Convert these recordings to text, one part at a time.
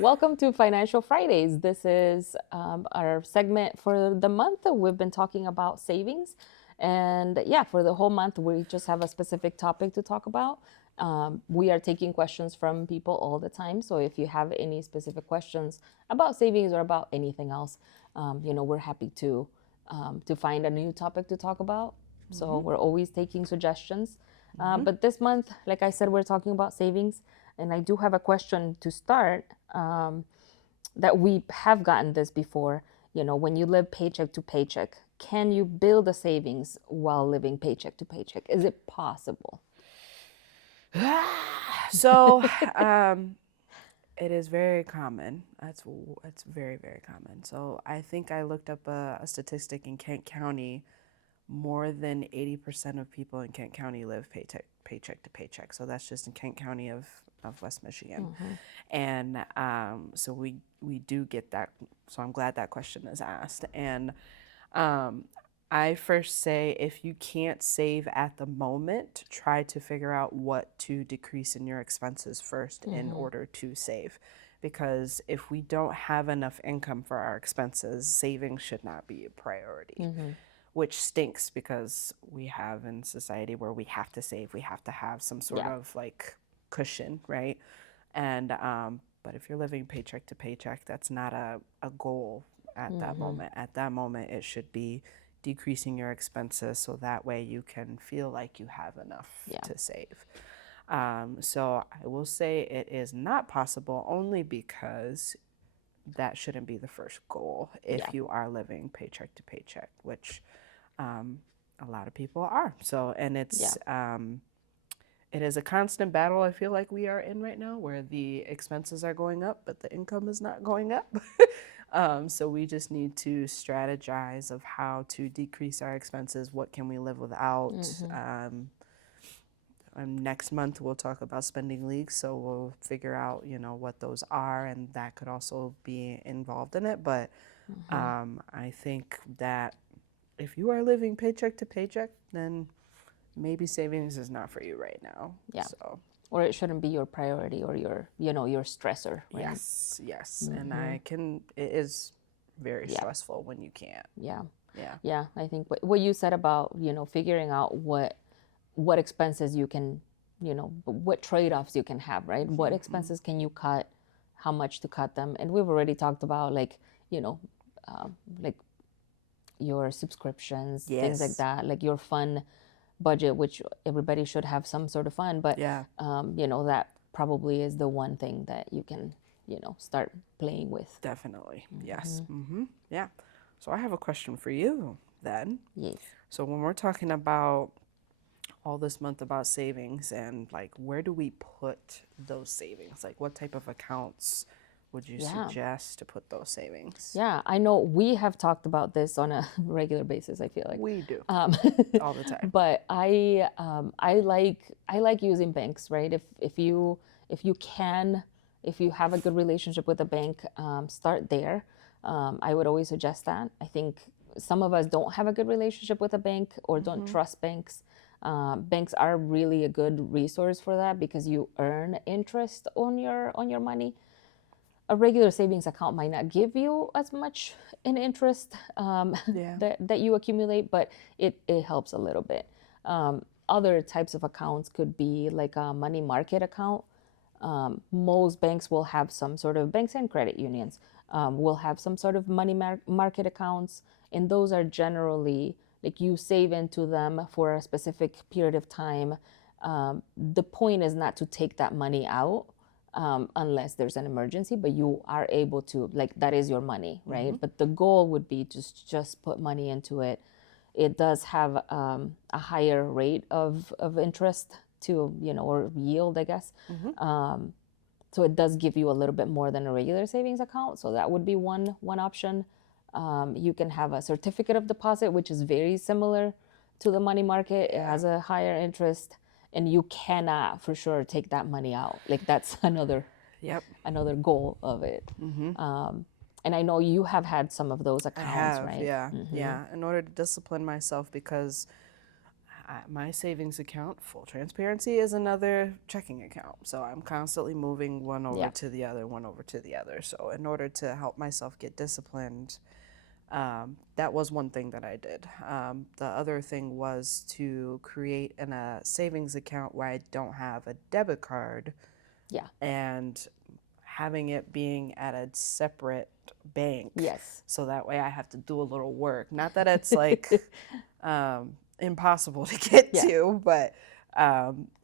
Welcome to Financial Fridays. This is our segment for the month. We've been talking about savings. And yeah, for the whole month, we just have a specific topic to talk about. We are taking questions from people all the time. So if you have any specific questions about savings or about anything else, we're happy to find a new topic to talk about. So we're always taking suggestions. But this month, like I said, we're talking about savings. And I do have a question to start that we have gotten this before. When you live paycheck to paycheck, can you build a savings while living paycheck to paycheck? Is it possible? So, it is very common. It's very, very common. So I think I looked up a statistic in Kent County. More than 80% of people in Kent County live paycheck to paycheck. So that's just in Kent County of West Michigan. And so we do get that. So I'm glad that question is asked. And I first say if you can't save at the moment, try to figure out what to decrease in your expenses first in order to save. Because if we don't have enough income for our expenses, saving should not be a priority, which stinks because we have in society where we have to save, we have to have some sort Yeah. of like cushion, right? And but if you're living paycheck to paycheck, that's not a goal at that moment. At that moment, it should be decreasing your expenses so that way you can feel like you have enough Yeah. to save. So I will say it is not possible only because that shouldn't be the first goal if Yeah. you are living paycheck to paycheck, which a lot of people are. So, and Yeah. it is a constant battle I feel like we are in right now where the expenses are going up, but the income is not going up. So we just need to strategize of how to decrease our expenses. What can we live without? Next month we'll talk about spending leagues, so we'll figure out what those are, and that could also be involved in it. But I think that if you are living paycheck to paycheck, then maybe savings is not for you right now. Yeah. So Or it shouldn't be your priority or your stressor, right? yes, and it is very Yeah. stressful when you can't. Yeah. Yeah. Yeah. I think what you said about, figuring out what expenses you can, what trade-offs you can have, right? What expenses can you cut, how much to cut them. And we've already talked about you know, like your subscriptions, things like Yes. that, like your fun budget, which everybody should have some sort of fun, but, Yeah. that probably is the one thing that you can, start playing with. Definitely. Yes. Yeah. So I have a question for you then. Yes. So when we're talking about all this month about savings and like where do we put those savings? Like what type of accounts would you Yeah. suggest to put those savings? Yeah, I know we have talked about this on a regular basis, I feel like. We do Um, all the time. but I like using banks, right? If you have a good relationship with a bank, start there. I would always suggest that. I think some of us don't have a good relationship with a bank or don't trust banks. Banks are really a good resource for that because you earn interest on your money. A regular savings account might not give you as much in interest Yeah. that you accumulate, but it helps a little bit. Other types of accounts could be like a money market account. Most banks will have some sort of banks and credit unions will have some sort of money market accounts, and those are generally like you save into them for a specific period of time. The point is not to take that money out unless there's an emergency, but you are able to, like, that is your money, right? But the goal would be just put money into it. It does have a higher rate of interest to, or yield, I guess. So it does give you a little bit more than a regular savings account. So that would be one option. You can have a certificate of deposit, which is very similar to the money market. It has a higher interest, and you cannot for sure take that money out. Like that's Yep. another goal of it. And I know you have had some of those I accounts, have. right? Yeah. Yeah. In order to discipline myself because my savings account, full transparency, is another checking account. So I'm constantly moving one over Yeah. to the other, one over to the other. So in order to help myself get disciplined, that was one thing that I did. The other thing was to create a savings account where I don't have a debit card Yeah. and having it being at a separate bank. Yes. So that way I have to do a little work. Not that it's like impossible to get Yeah. to, but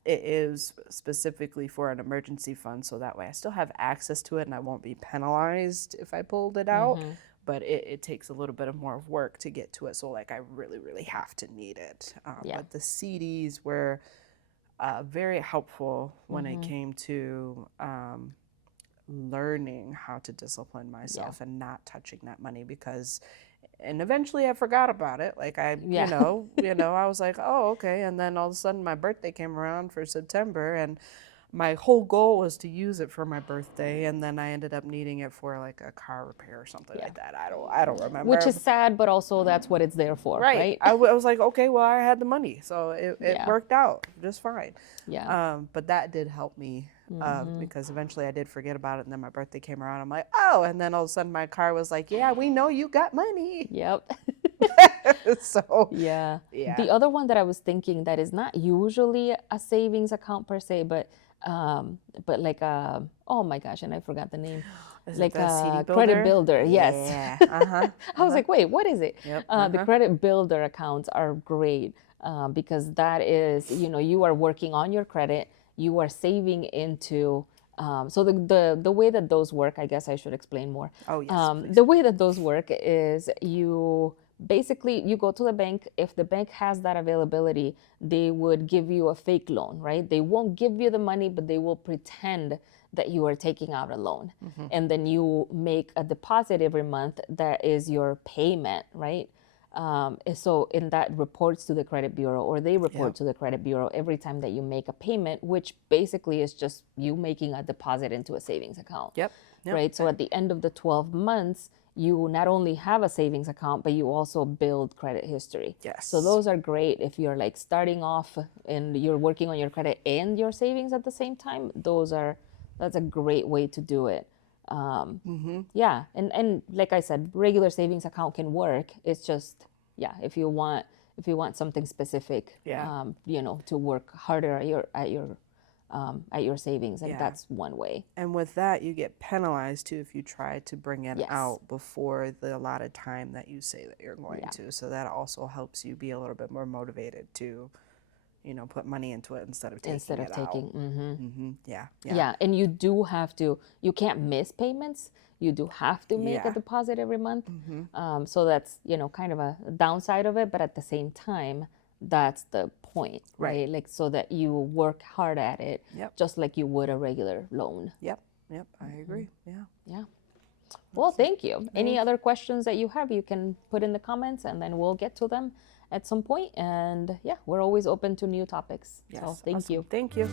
it is specifically for an emergency fund. So that way I still have access to it and I won't be penalized if I pulled it out. But it takes a little bit of more of work to get to it. So like I really, really have to need it. Yeah. But the CDs were very helpful when it came to learning how to discipline myself and not touching that money and eventually I forgot about it. Like Yeah. I was like, oh, okay. And then all of a sudden my birthday came around for September and my whole goal was to use it for my birthday, and then I ended up needing it for like a car repair or something like that. I don't remember. Which is sad, but also that's what it's there for, right? I was like, okay, well, I had the money, so it Yeah. worked out just fine. Yeah. But that did help me because eventually I did forget about it, and then my birthday came around. I'm like, oh, and then all of a sudden my car was like, yeah, we know you got money. Yep. So Yeah. Yeah. The other one that I was thinking that is not usually a savings account per se, but like oh my gosh, and I forgot the name. Is it Like the CD a credit builder, yes. Yeah. Uh-huh. I was like, wait, what is it? Yep, The credit builder accounts are great because that is, you are working on your credit, you are saving into. So the way that those work, I guess I should explain more. Oh, yes, The way that those work is you go to the bank. If the bank has that availability, they would give you a fake loan, right? They won't give you the money, but they will pretend that you are taking out a loan. And then you make a deposit every month that is your payment, right? So in that reports to the credit bureau, or they report to the credit bureau every time that you make a payment, which basically is just you making a deposit into a savings account. Yep. Right. So at the end of the 12 months, you not only have a savings account, but you also build credit history. Yes. So those are great if you're like starting off and you're working on your credit and your savings at the same time. That's a great way to do it. Yeah, and like I said, regular savings account can work. It's just if you want something specific, to work harder at your savings, and that's one way. And with that, you get penalized too if you try to bring it Yes. out before the allotted time that you say that you're going to. So that also helps you be a little bit more motivated to, put money into it instead of taking it out. Yeah, and you can't miss payments. You do have to make a deposit every month. So that's, kind of a downside of it, but at the same time, that's the point, right? Like so that you work hard at it, just like you would a regular loan. Yep, I agree. Yeah. Well, thank you. Any other questions that you have, you can put in the comments and then we'll get to them at some point. And we're always open to new topics. Yes, So thank awesome. you. Thank you.